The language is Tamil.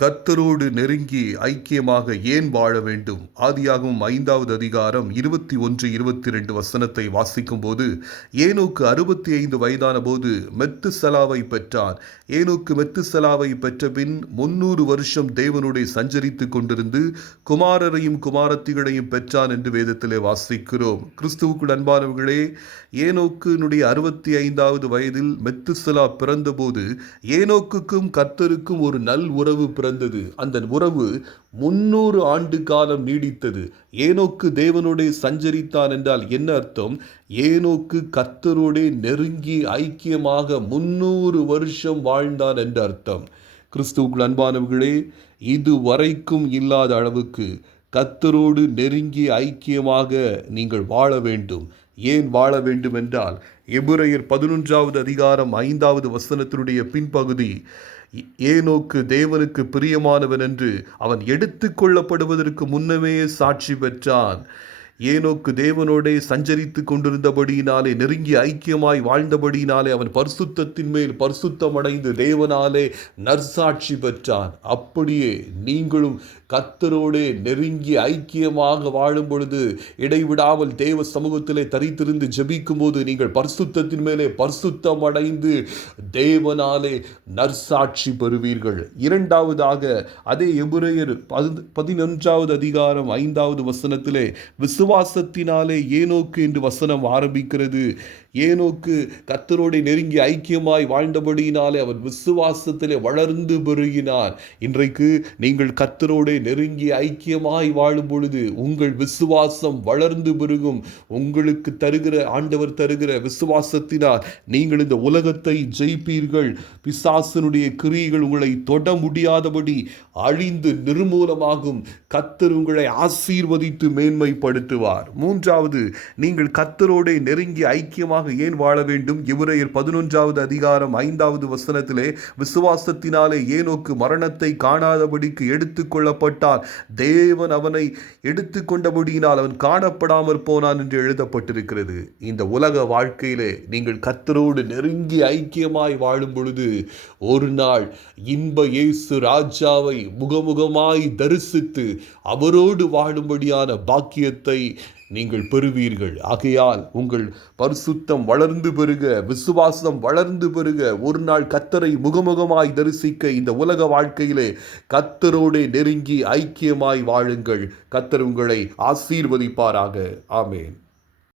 கர்த்தரோடு நெருங்கி ஐக்கியமாக ஏன் வாழ வேண்டும்? ஆதியாகமம் 5வது அதிகாரம் 21, 22 வசனத்தை வாசிக்கும் போது, ஏனோக்கு 65 வயதான போது மெத்துசலாவை பெற்றான். ஏனோக்கு மெத்துசலாவை பெற்ற பின் 300 வருஷம் தேவனுடைய சஞ்சரித்துக் கொண்டிருந்து குமாரரையும் குமாரத்திகளையும் பெற்றான் என்று வேதத்திலே வாசிக்கிறோம். கிறிஸ்துவுக்குள் அன்பானவர்களே, ஏனோக்கினுடைய 65வது வயதில் மெத்துசலா பிறந்தபோது ஏனோக்குக்கும் கர்த்தருக்கும் ஒரு நல் உறவு பிறந்தது. அந்த உறவு 300 ஆண்டு காலம் நீடித்தது. ஏனோக்கு தேவனோடு சஞ்சரித்தான் என்றால் என்ன அர்த்தம்? ஏனோக்கு கர்த்தரோடு நெருங்கி ஐக்கியமாக 300 வருஷம் வாழ்ந்தான் என்ற அர்த்தம். கிறிஸ்துவுக்குள் அன்பானவர்களே, இதுவரைக்கும் இல்லாத அளவுக்கு கர்த்தரோடு நெருங்கி ஐக்கியமாக நீங்கள் வாழ வேண்டும். ஏன் வாழ வேண்டும் என்றால், எபிரெயர் 11வது அதிகாரம் 5வது வசனத்தினுடைய பின்பகுதி, ஏனோக்கு தேவனுக்கு பிரியமானவன் என்று அவன் எடுத்துக்கொள்ளப்படுவதற்கு முன்னமே சாட்சி பெற்றான். ஏனோக்கு தேவனோடே சஞ்சரித்து கொண்டிருந்தபடியினாலே, நெருங்கி ஐக்கியமாய் வாழ்ந்தபடியினாலே அவன் பரிசுத்தத்தின் மேல் பரிசுத்தம் அடைந்து தேவனாலே நற்சாட்சி பெற்றான். அப்படியே நீங்களும் கர்த்தரோடே நெருங்கி ஐக்கியமாக வாழும் பொழுது, இடைவிடாமல் தேவ சமூகத்திலே தரித்திருந்து ஜெபிக்கும் போது, நீங்கள் பரிசுத்தத்தின் மேலே பரிசுத்தம் அடைந்து தேவனாலே நற்சாட்சி பெறுவீர்கள். இரண்டாவதாக, அதே எபிரெயர் 11வது அதிகாரம் 5வது வசனத்திலே விசுவாசத்தினாலே ஏனோக்கு என்று வசனம் ஆரம்பிக்கிறது. ஏனோக்கு கர்த்தரோடு நெருங்கி ஐக்கியமாய் வாழ்ந்தபடியினாலே அவன் விசுவாசத்திலே வளர்ந்து பெருகினான். இன்றைக்கு நீங்கள் கர்த்தரோடு நெருங்கி ஐக்கியமாய் வாழும் பொழுது உங்கள் விசுவாசம் வளர்ந்து பெருகும். உங்களுக்கு ஆண்டவர் தருகிற விசுவாசத்தினால் நீங்கள் இந்த உலகத்தை ஜெயிப்பீர்கள். பிசாசனுடைய கிரியைகள் உங்களை தொட முடியாதபடி அழிந்து நிர்மூலமாகும். கர்த்தர் உங்களை ஆசீர்வதித்து மேன்மைப்படுத்துவார். மூன்றாவது, நீங்கள் கர்த்தரோடு நெருங்கி ஐக்கியமாக ஏன் வாழ வேண்டும்? எபிரெயர் 11வது அதிகாரம் 5வது வசனத்திலே, விசுவாசத்தினாலே ஏனோக்கு மரணத்தை காணாதபடிக்கு எடுத்துக்கொள்ளப்பட்டான். தேவன் அவனை எடுத்துக்கொண்டபடியினால் அவன் காணப்படாமற் போனான் என்று எழுதப்பட்டிருக்கிறது. இந்த உலக வாழ்க்கையிலே நீங்கள் கர்த்தரோடு நெருங்கி ஐக்கியமாய் வாழும் பொழுது, ஒரு நாள் இன்ப இயேசு ராஜாவை முகமுகமாய் தரிசித்து அவரோடு வாழும்படியான பாக்கியத்தை நீங்கள் பெறுவீர்கள். ஆகையால் உங்கள் பரிசுத்தம் வளர்ந்து பெருக, விசுவாசம் வளர்ந்து பெருக, ஒரு நாள் கர்த்தரை முகமுகமாய் தரிசிக்க இந்த உலக வாழ்க்கையிலே கர்த்தரோடு நெருங்கி ஐக்கியமாய் வாழுங்கள். கர்த்தர் உங்களை ஆசீர்வதிப்பாராக. ஆமென்.